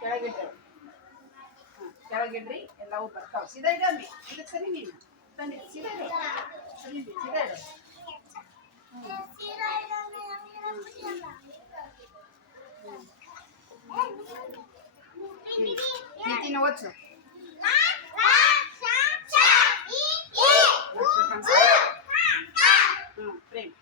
ಕೆಳಗಿಡ್ರಿ ಕೆಳಗಿಡ್ರಿ ಎಲ್ಲ ಬರ್ತಾವ. ಸೀದಾ ಇಡಮ್ಮಿ, ಇದಕ್ಕೆ ಸರಿ ನೀನು ಸರಿ ಸೀದಾ ಇಡು, ಸರಿ ಸೀದಾ ಇಡು. ನೀತಿನ ಓದ್ಸು. ಪ್ರೇಮ್